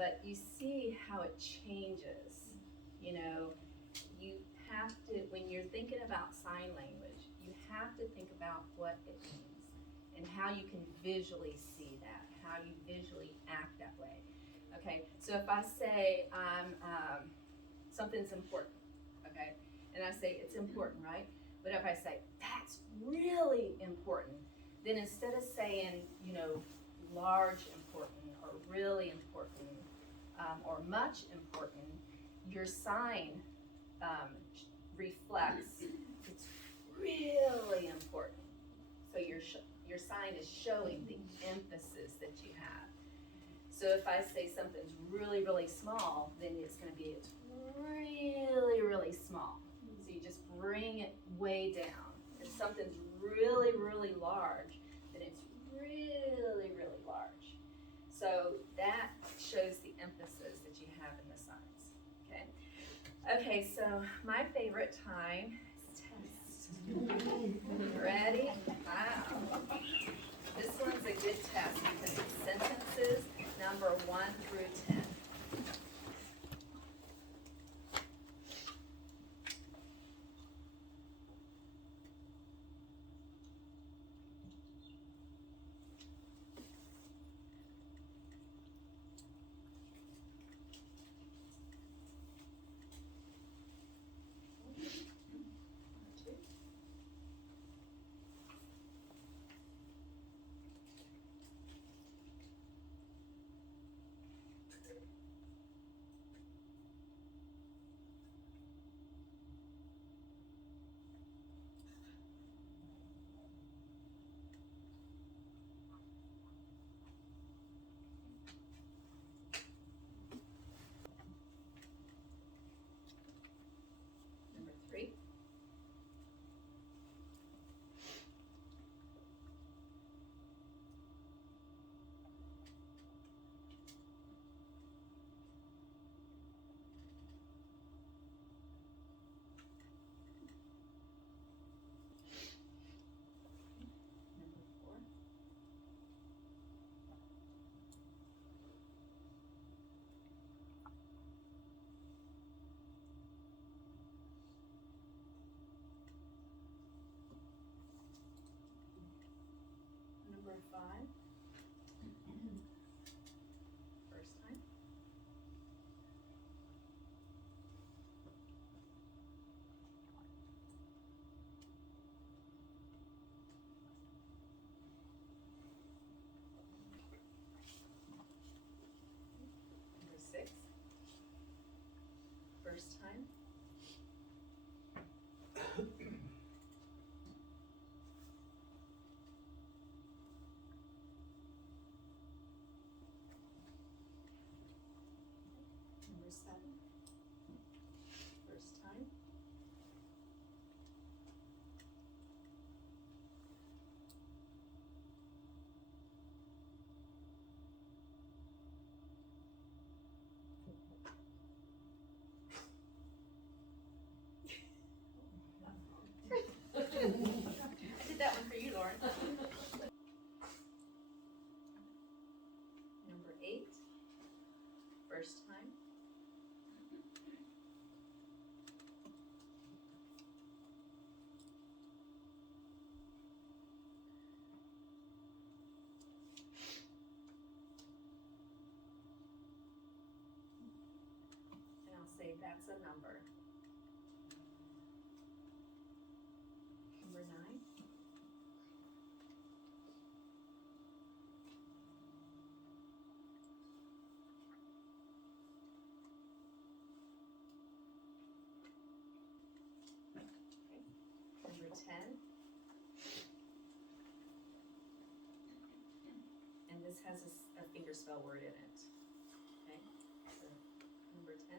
but you see how it changes. You know, you have to, when you're thinking about sign language, you have to think about what it means and how you can visually see that, how you visually act that way. Okay, so if I say something's important, okay, and I say it's important, right? But if I say that's really important, then instead of saying, you know, large important or really important or much important, your sign reflects it's really important. So your sign is showing the emphasis that you have. So if I say something's really, really small, then it's going to be it's really, really small. So you just bring it way down. If something's really, really large, then it's really, really large. So that shows the emphasis that you have in the signs. Okay. Okay, so my favorite time is test. Ready? Wow. This one's a good test because it's sentences number 1 through 10. Number 3. Number 4. Number 5. First time. Number 6. First time. Number 7. First time. I did that one for you, Lauren. Number 8. First time. And I'll say that's a number. Number 9. Number 10. And this has a fingerspell word in it. Okay? So, number 10.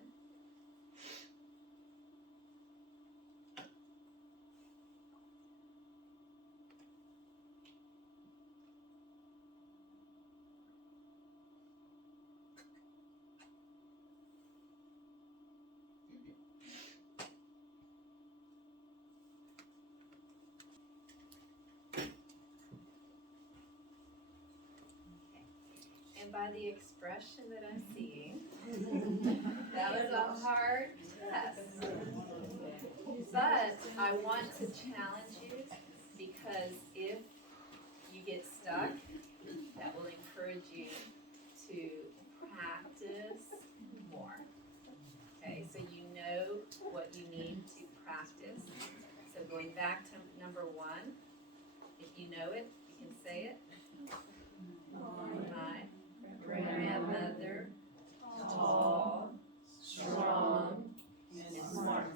And by the expression that I'm seeing, hard test. But I want to challenge you, because if you get stuck, that will encourage you to practice more. Okay, so you know what you need to practice. So going back to number 1, if you know it, you can say it. My grandmother, tall, strong, and smart.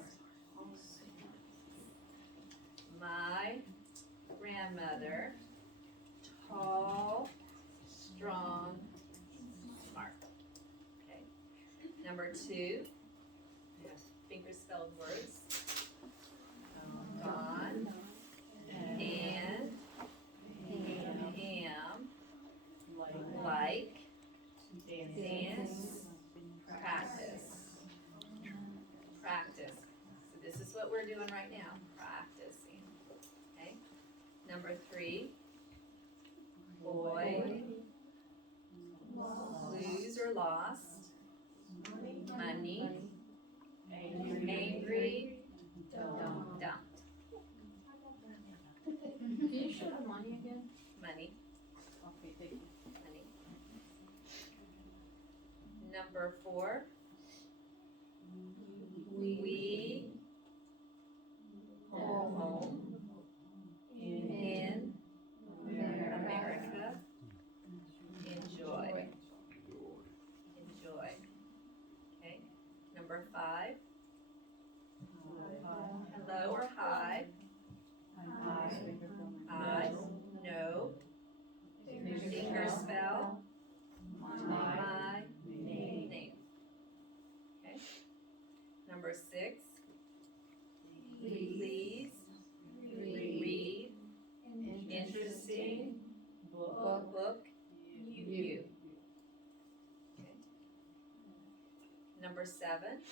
My grandmother, tall, strong, smart. Okay. Number 2, finger spelled words. Gone and am, like, dance, practice. Practice. So this is what we're doing right now, practicing. Okay. Number 3, boy, lose or lost, money, angry, dumped. Can you show the money again? Money, Okay, thank you. money. Number 4, we go home in America. Enjoy. Enjoy. Okay. Number 5, hello or hi. I know. Finger spell my name. Okay. Number 6, please read interesting book you. Okay. Number 7,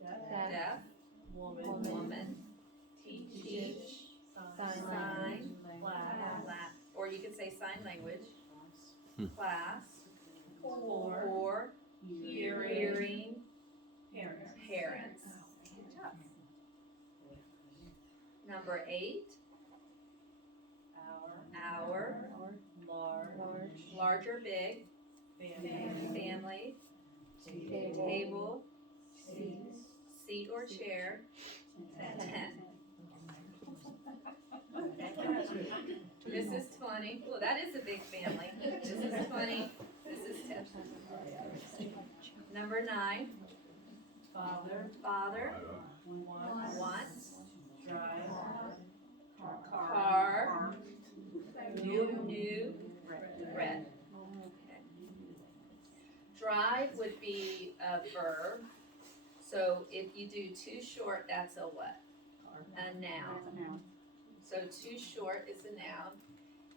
deaf woman teach sign class, or you could say sign language class for hearing parents. Good job. Number 8, our large or big family table, seat or chair, tent. This is 20. Well, that is a big family. This is 20. This is 10. Number 9. Father. Wants. Car. New. Red. Okay. Drive would be a verb. So if you do too short, that's a what? A noun. So too short is a noun.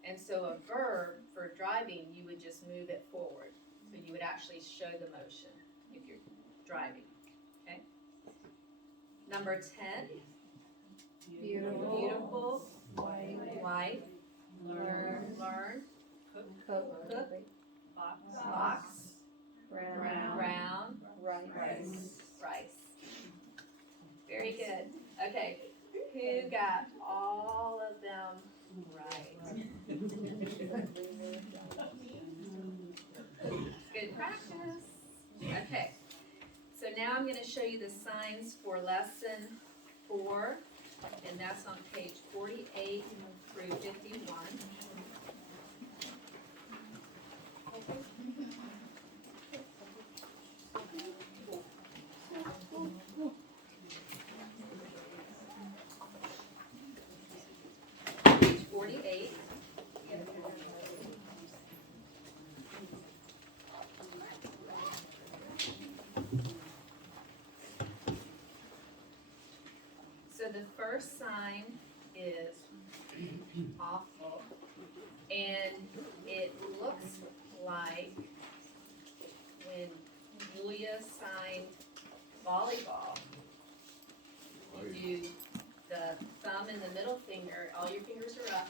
And so a verb for driving, you would just move it forward. So you would actually show the motion if you're driving. Okay? Number 10. Beautiful. Wife. Learn. Cook. Box. Brown. Rice. Very good. Okay. Who got all of them right? Good practice. Okay. So now I'm going to show you the signs for lesson 4, and that's on page 48 through 51. Page 48. So the first sign is awful, and it looks like when Julia signed volleyball, you do the thumb and the middle finger, all your fingers are up,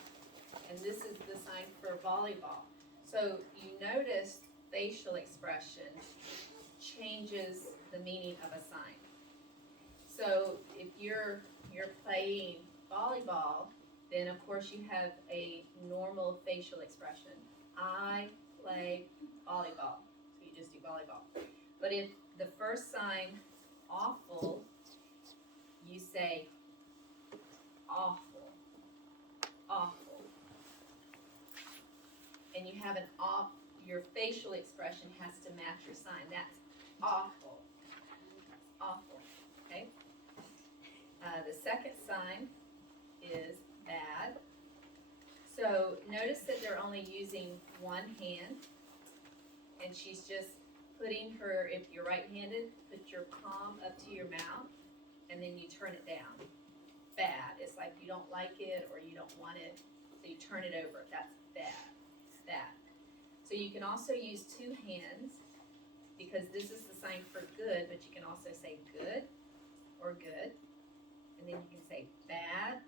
and this is the sign for volleyball. So you notice facial expression changes the meaning of a sign. So if you're playing volleyball, then of course you have a normal facial expression. I play volleyball. So you just do volleyball. But if the first sign, awful, you say awful, awful. And you have an off, your facial expression has to match your sign. That's awful, awful, okay? The second sign is bad. So notice that they're only using one hand, and she's just putting her, if you're right-handed, put your palm up to your mouth, and then you turn it down. Bad, it's like you don't like it or you don't want it, so you turn it over. That's bad, bad. So you can also use two hands, because this is the sign for good, but you can also say good or good, and then you can say bad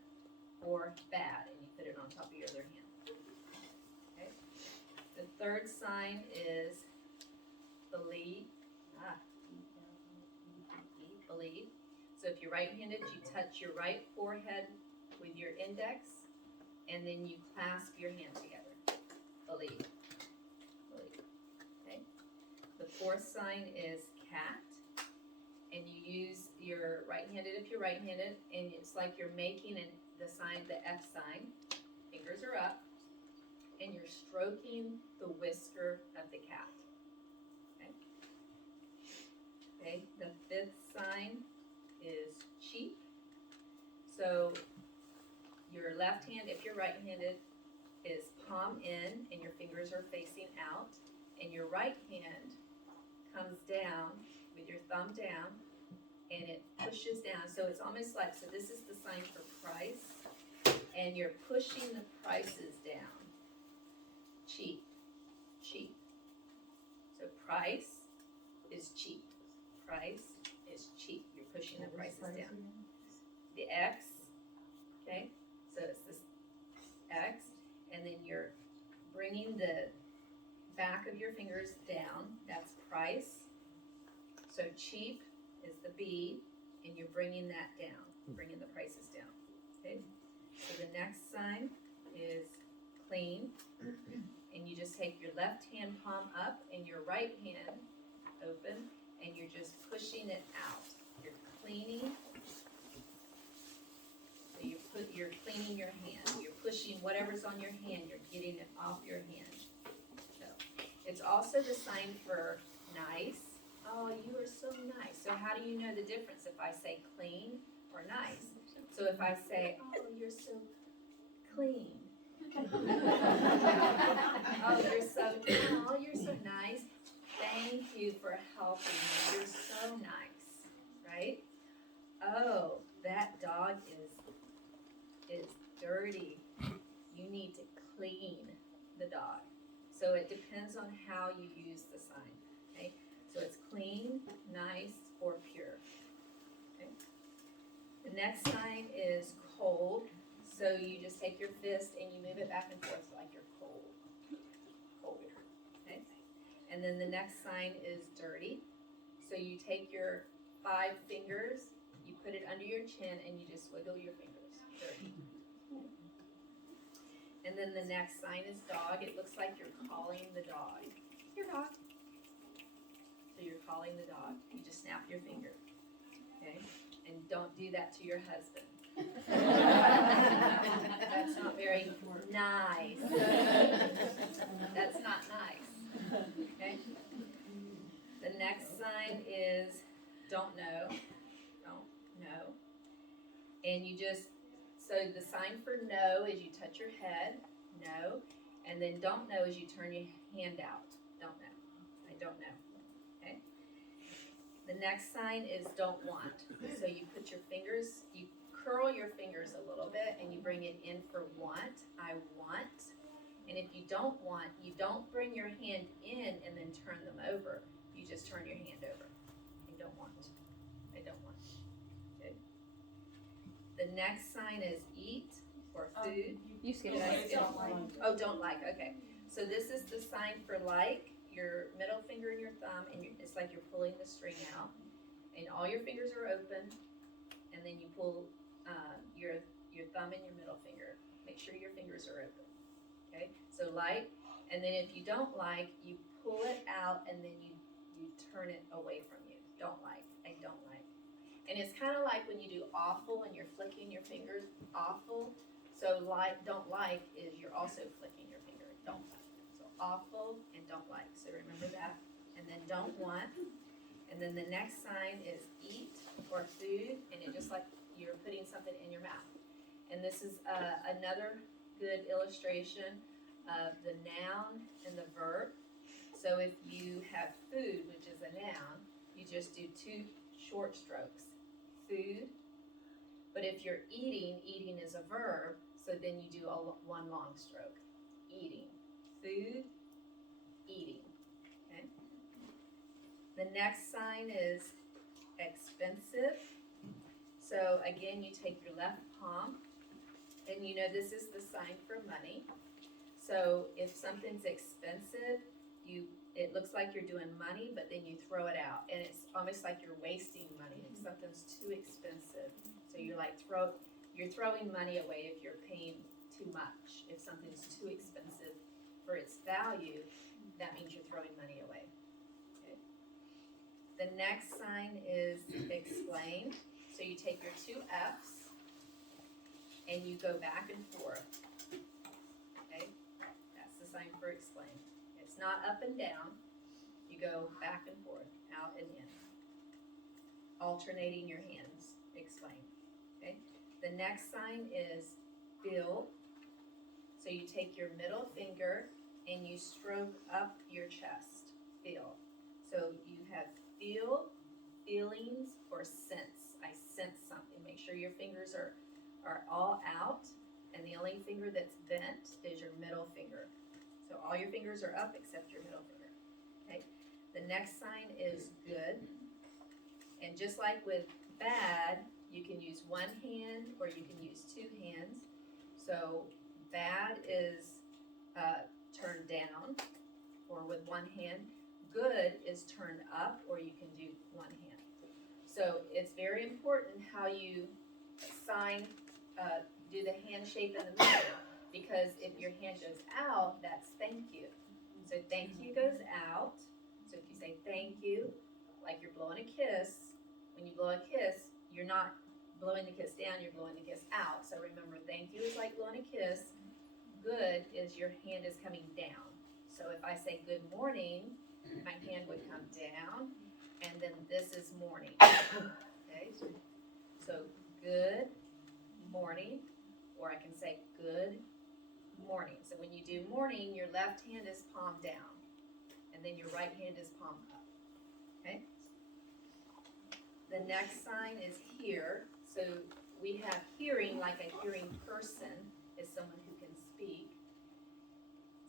or bad, and you put it on top of your other hand. Okay. The third sign is believe. Believe. So if you're right-handed, you touch your right forehead with your index, and then you clasp your hands together. Believe. Believe. Okay. The fourth sign is cat, and you use your right-handed if you're right-handed, and it's like you're making the sign, the F sign. Fingers are up, and you're stroking the whisker of the cat. Okay. Okay. The fifth sign is cheap. So your left hand, if you're right-handed, is palm in, and your fingers are facing out, and your right hand comes down with your thumb down, and it pushes down. So it's almost like, so this is the sign for price, and you're pushing the prices down. Cheap, cheap. So price is cheap. Price is cheap. You're pushing the prices down. The X, okay? So it's this X, and then you're bringing the back of your fingers down. That's price. So cheap is the B, and you're bringing that down, bringing the prices down. Okay. So the next sign is clean, and you just take your left hand palm up and your right hand open, and you're just pushing it out. You're cleaning. So you're cleaning your hand. You're pushing whatever's on your hand. You're getting it off your hand. So it's also the sign for nice. Oh, you are so nice. So how do you know the difference if I say clean or nice? So if I say, oh, you're so clean. Oh, you're so nice. Thank you for helping me. You're so nice, right? Oh, that dog is dirty. You need to clean the dog. So it depends on how you use the sign. Okay? So it's clean, nice, or pure. Okay? The next sign is cold. So you just take your fist and you move it back and forth like you're cold. Cold. Okay? And then the next sign is dirty. So you take your 5 fingers, you put it under your chin, and you just wiggle your fingers. Dirty. And then the next sign is dog. It looks like you're calling the dog. Your dog. So you're calling the dog. You just snap your finger. Okay? And don't do that to your husband. That's not very nice. That's not nice. Okay? The next sign is don't know. Don't know. And you just, so the sign for no is you touch your head, no. And then don't know is you turn your hand out. Don't know. I don't know. Okay? The next sign is don't want. So you put your fingers, you curl your fingers a little bit and you bring it in for want. I want. And if you don't want, you don't bring your hand in and then turn them over. You just turn your hand over. I don't want. I don't want. Okay. The next sign is eat or food. You skipped Did I it. skip? Don't like. Oh, don't like. Okay. So this is the sign for like. Your middle finger and your thumb, and it's like you're pulling the string out, and all your fingers are open, and then you pull your thumb and your middle finger. Make sure your fingers are open. Okay, so light, and then if you don't like, you pull it out, and then you turn it away from you. Don't like, I don't like. And it's kind of like when you do awful and you're flicking your fingers, awful. So like, don't like is you're also flicking your finger, don't like. So awful and don't like, so remember that. And then don't want. And then the next sign is eat or food, and it just like you're putting something in your mouth. And this is another good illustration of the noun and the verb. So if you have food, which is a noun, you just do 2 short strokes, food. But if you're eating, eating is a verb, so then you do 1 long stroke, eating, food, eating, okay? The next sign is expensive. So again, you take your left palm, and you know this is the sign for money. So if something's expensive, it looks like you're doing money, but then you throw it out, and it's almost like you're wasting money if something's too expensive. So you're like you're throwing money away if you're paying too much. If something's too expensive for its value, that means you're throwing money away. Okay. The next sign is explain. So you take your 2 F's and you go back and forth. Okay, that's the sign for explain. It's not up and down. You go back and forth, out and in, alternating your hands. Explain. Okay. The next sign is feel. So you take your middle finger and you stroke up your chest. Feel. So you have feel, feelings, or sense. I sense something. Make sure your fingers are all out, and the only finger that's bent is your middle finger. So all your fingers are up except your middle finger. Okay. The next sign is good. And just like with bad, you can use 1 hand or you can use 2 hands. So bad is turned down or with 1 hand. Good is turned up, or you can do 1 hand. So it's very important how you sign, do the hand shape in the middle, because if your hand goes out, that's thank you. So thank you goes out. So if you say thank you, like you're blowing a kiss, when you blow a kiss, you're not blowing the kiss down, you're blowing the kiss out. So remember, thank you is like blowing a kiss. Good is your hand is coming down. So if I say good morning, my hand would come down, and then this is morning. Okay, so good morning, or I can say good morning. So when you do morning, your left hand is palm down, and then your right hand is palm up. Okay. The next sign is hear. So we have hearing, like a hearing person is someone who can speak.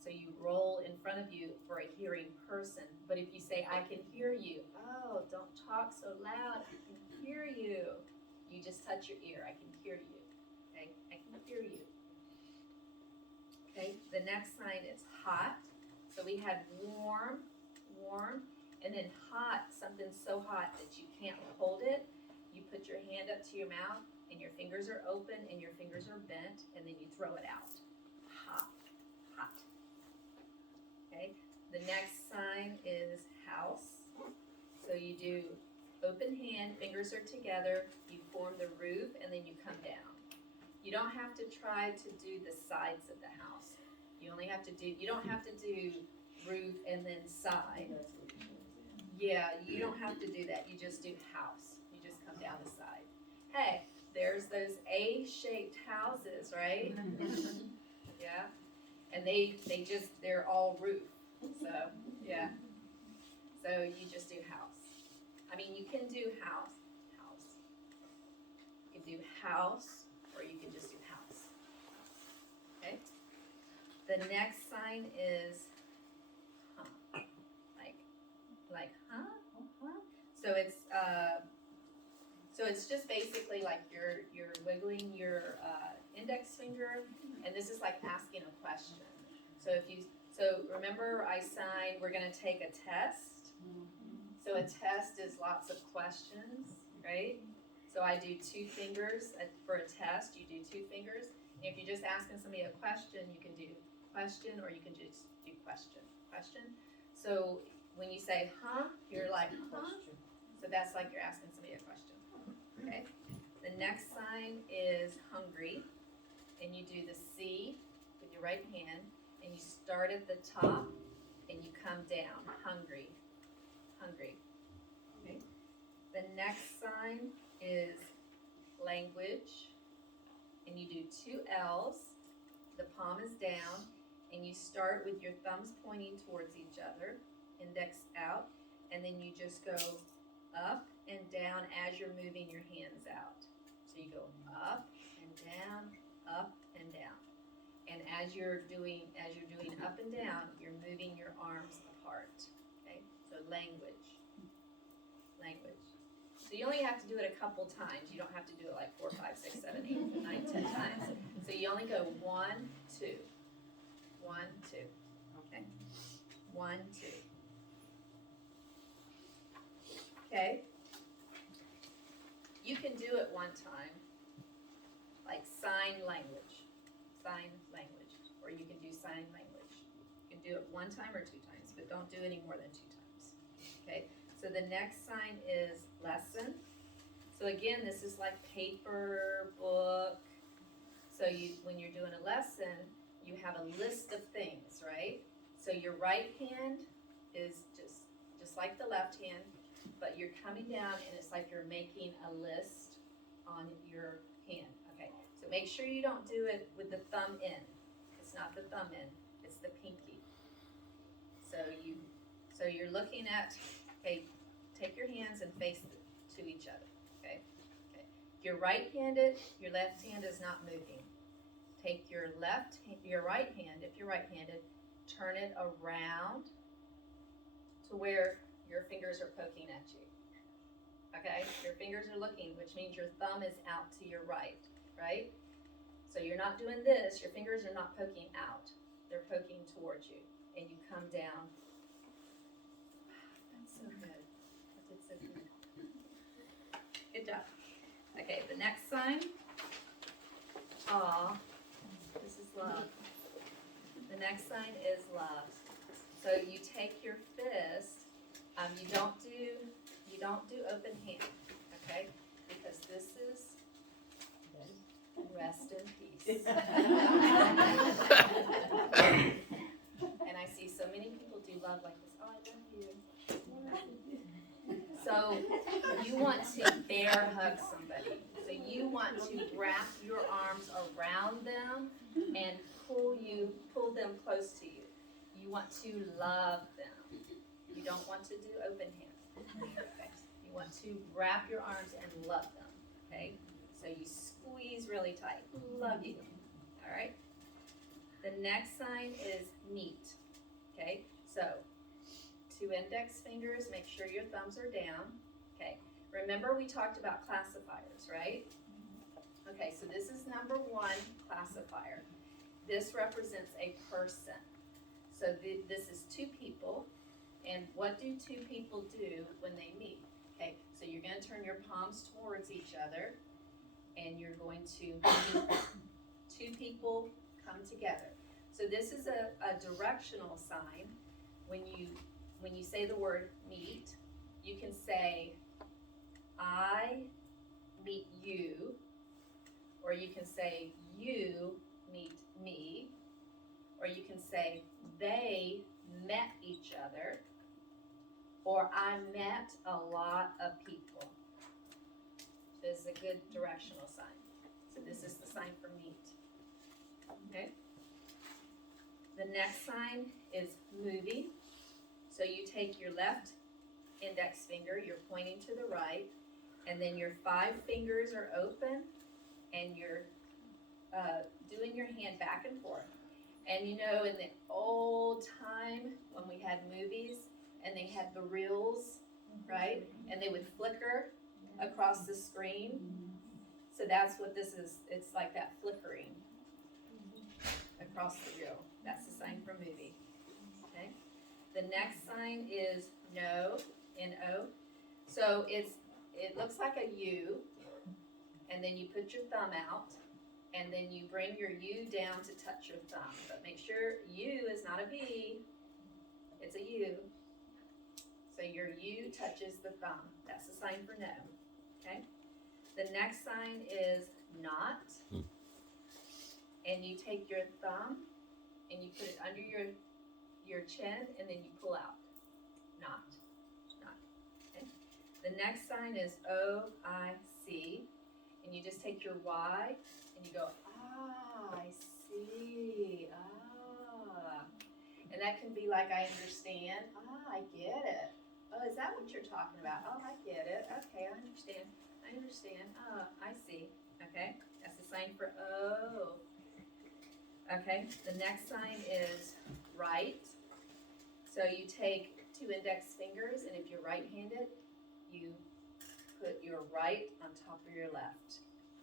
So you roll in front of you for a hearing person. But if you say, I can hear you, oh, don't talk so loud, I can hear you. You just touch your ear, I can hear you. Okay, I can hear you. Okay, the next sign is hot. So we had warm, and then hot, something so hot that you can't hold it. You put your hand up to your mouth, and your fingers are open, and your fingers are bent, and then you throw it out. Hot, hot. Okay, the next sign is house. So you do open hand, fingers are together, you form the roof, and then you come down. You don't have to try to do the sides of the house. You only have to do, you don't have to do roof and then side. Yeah, you don't have to do that. You just do house. You just come down the side. Hey, there's those A-shaped houses, right? Yeah. And they're all roof. So, yeah. So you just do house. I mean, you can do house. You can do house, or you can just do house. Okay? The next sign is huh. Like huh? So it's just basically like you're wiggling your index finger, and this is like asking a question. So remember I signed, we're gonna take a test. So a test is lots of questions, right? So I do 2 fingers for a test. You do 2 fingers. And if you're just asking somebody a question, you can do question, or you can just do question. So when you say huh, you're like huh. So that's like you're asking somebody a question. Okay. The next sign is hungry, and you do the C with your right hand, and you start at the top and you come down. Hungry. Okay. The next sign is language, and you do 2 L's. The palm is down, and you start with your thumbs pointing towards each other, index out, and then you just go up and down as you're moving your hands out. So you go up and down, up and down. And as you're doing up and down, you're moving your arms apart. Okay? So language. So you only have to do it a couple times. You don't have to do it like 4, 5, 6, 7, 8, 9, 10 times. So you only go 1, 2. 1, 2. Okay? 1, 2. Okay? You can do it one time, like sign language, or you can do sign language. You can do it one time or 2 times, but don't do any more than 2 times. Okay? So the next sign is lesson. So again, this is like paper, book. So when you're doing a lesson, you have a list of things, right? So your right hand is just like the left hand, but you're coming down and it's like you're making a list on your hand. Okay, so make sure you don't do it with the thumb in. It's not the thumb in, it's the pinky. So you're looking at, okay, take your hands and face to each other. Okay. If you're right-handed, your left hand is not moving. Take your right hand, if you're right-handed, turn it around to where your fingers are poking at you. Okay? Your fingers are looking, which means your thumb is out to your right? So you're not doing this, your fingers are not poking out. They're poking towards you. And you come down. That's so good. That did so good. Good job. Okay, the next sign. Aw, this is love. The next sign is love. So you take your fist. You don't do open hand, okay? Because this is rest in peace. And I see so many people do love like this. Oh, I love you. So you want to bear hug somebody. So you want to wrap your arms around them and pull them close to you. You want to love them. You don't want to do open hands. Okay. You want to wrap your arms and love them. Okay? So you squeeze really tight. Love you. All right? The next sign is meet. Okay? So 2 index fingers, make sure your thumbs are down. Okay. Remember we talked about classifiers, right? Okay, so this is number 1 classifier. This represents a person. So this is 2 people. And what do 2 people do when they meet? Okay, so you're going to turn your palms towards each other, and you're going to 2 people come together. So this is a directional sign. When you say the word meet, you can say, I meet you, or you can say, you meet me, or you can say, they met each other, or I met a lot of people. This is a good directional sign. So this is the sign for meet. Okay? The next sign is moving. So you take your left index finger, you're pointing to the right, and then your 5 fingers are open, and you're doing your hand back and forth. And you know, in the old time when we had movies and they had the reels, right? And they would flicker across the screen. So that's what this is. It's like that flickering across the reel. That's the sign for movie. Okay? The next sign is no, N-O. So it looks like a U, and then you put your thumb out, and then you bring your U down to touch your thumb. But make sure U is not a V, it's a U. So your U touches the thumb. That's a sign for no, okay? The next sign is not, and you take your thumb and you put it under your chin, and then you pull out. Not, okay? The next sign is O-I-C, and you just take your Y and you go, I see, And that can be like, I understand, I get it. Oh, is that what you're talking about? Oh, I get it. Okay, I understand. I see. Okay, that's the sign for O. Okay, the next sign is right. So you take 2 index fingers, and if you're right-handed, you put your right on top of your left.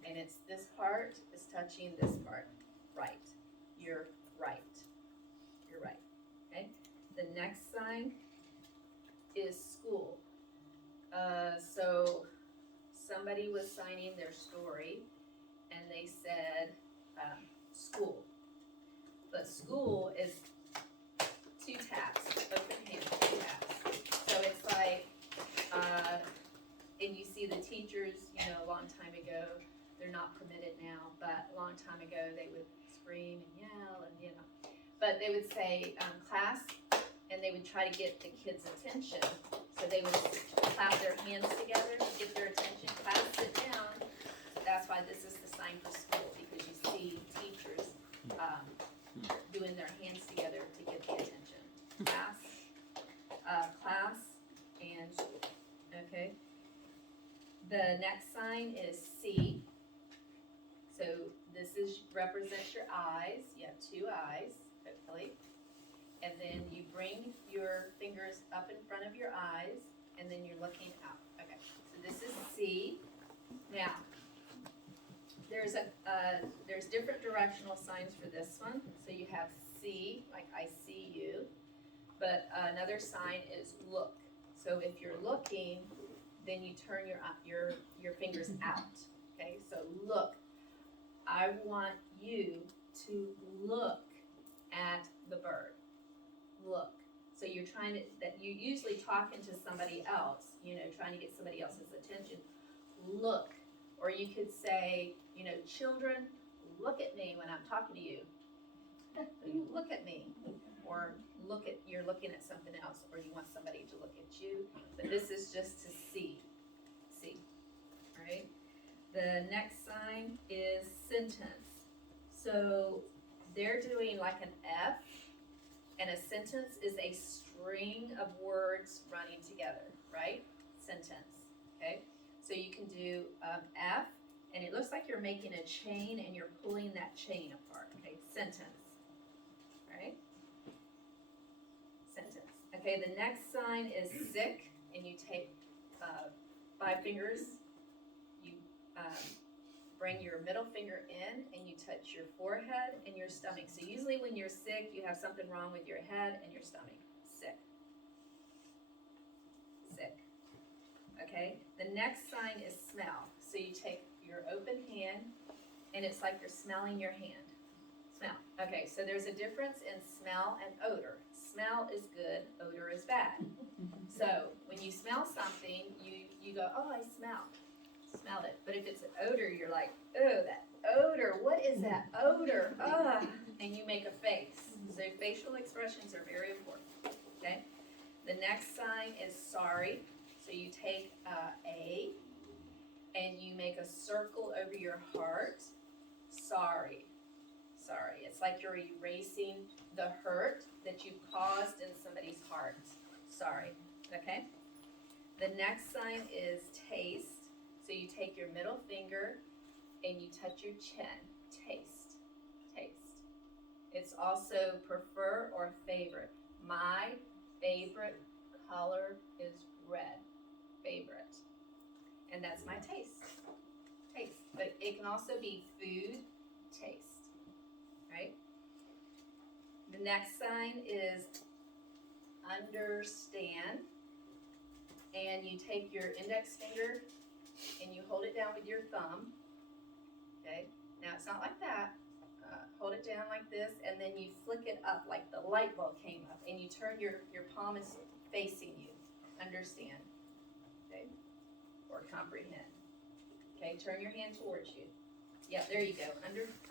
And it's this part is touching this part. Right. You're right. You're right. Okay? The next sign is school. So somebody was signing their story, and they said school. But school is 2 taps, open hand, 2 taps. So it's like, and you see the teachers, a long time ago, they're not permitted now, but a long time ago, they would scream and yell and, But they would say, class, and they would try to get the kids' attention. So they would clap their hands together to get their attention. Class, sit down. That's why this is the sign for school, because you see teachers doing their hands together to get the attention. Class, and school. Okay. The next sign is C. So this represents your eyes. You have 2 eyes, hopefully. And then you bring your fingers up in front of your eyes, and then you're looking out. Okay, so this is C. Now, there's different directional signs for this one. So you have C, like I see you, but another sign is look. So if you're looking, then you turn your fingers out. Okay, so look. I want you to look at the bird. Look. So you're you're usually talking to somebody else, trying to get somebody else's attention. Look. Or you could say, children, look at me when I'm talking to you. Look at me. Or you're looking at something else, or you want somebody to look at you. But this is just to see. See. All right? The next sign is sentence. So they're doing like an F, and a sentence is a string of words running together, right? Sentence, okay? So you can do F, and it looks like you're making a chain, and you're pulling that chain apart, okay? Sentence, right? Sentence. Okay, the next sign is sick, and you take 5 fingers, you bring your middle finger in, and you touch your forehead and your stomach. So usually when you're sick, you have something wrong with your head and your stomach. Sick. Sick. Okay, the next sign is smell. So you take your open hand, and it's like you're smelling your hand. Smell. Okay, so there's a difference in smell and odor. Smell is good, odor is bad. So when you smell something, you go, oh, I smelled it. But if it's an odor, you're like, oh, that odor, what is that odor? And you make a face. So facial expressions are very important, okay? The next sign is sorry. So you take A, and you make a circle over your heart. Sorry. Sorry. It's like you're erasing the hurt that you caused in somebody's heart. Sorry. Okay? The next sign is taste. So you take your middle finger and you touch your chin. Taste. Taste. It's also prefer or favorite. My favorite color is red. Favorite. And that's my taste. Taste. But it can also be food, taste. Right? The next sign is understand. and you take your index finger and you hold it down with your thumb. Okay, now it's not like that. Hold it down like this, and then you flick it up like the light bulb came up, and you turn your palm is facing you. Understand? Okay, or comprehend. Okay, turn your hand towards you. Yeah, there you go.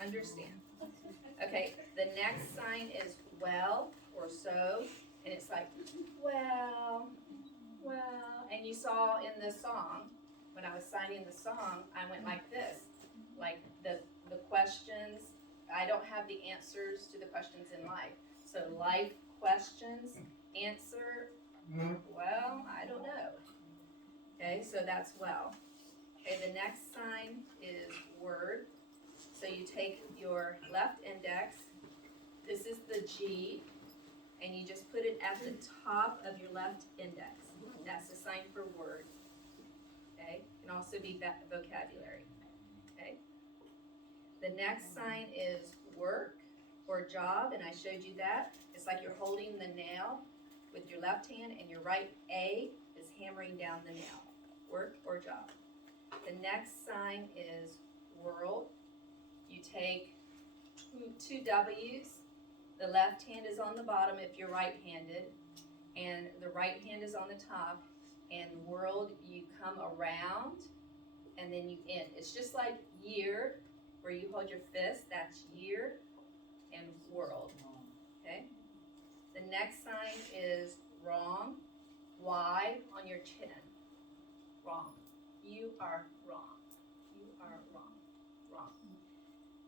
Understand. Okay, the next sign is well or so, and it's like well, and you saw in the song, when I was signing the song, I went like this, like the questions. I don't have the answers to the questions in life. So life questions, answer, well, I don't know. Okay, so that's well. Okay, the next sign is word. So you take your left index, this is the G, and you just put it at the top of your left index. That's the sign for word. Okay, it can also be vocabulary. Okay. The next sign is work or job, and I showed you that. It's like you're holding the nail with your left hand, and your right A is hammering down the nail. Work or job. The next sign is world. You take two W's. The left hand is on the bottom if you're right-handed, and the right hand is on the top. And world, you come around, and then you end. It's just like year, where you hold your fist, that's year, and world, okay? The next sign is wrong, Y on your chin, wrong. You are wrong, you are wrong.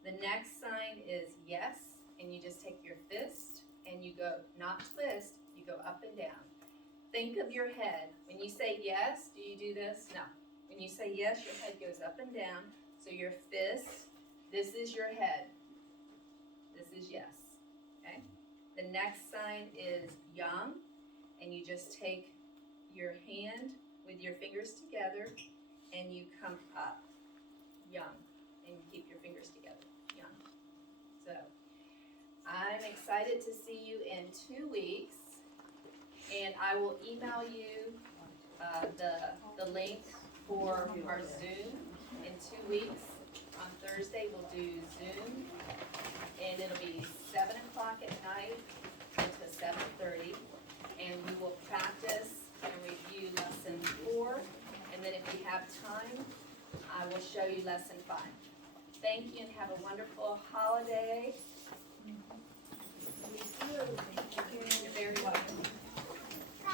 The next sign is yes, and you just take your fist, and you go, not twist, you go up and down. Think of your head. When you say yes, do you do this? No. When you say yes, your head goes up and down, so your fist, this is your head. This is yes. Okay? The next sign is young, and you just take your hand with your fingers together and you come up. Young. And you keep your fingers together. Young. So, I'm excited to see you in 2 weeks, and I will email you the link for our Zoom in 2 weeks. On Thursday, we'll do Zoom, and it'll be 7 o'clock at night until 7:30, and we will practice and review lesson 4, and then if we have time, I will show you lesson 5. Thank you and have a wonderful holiday. We do.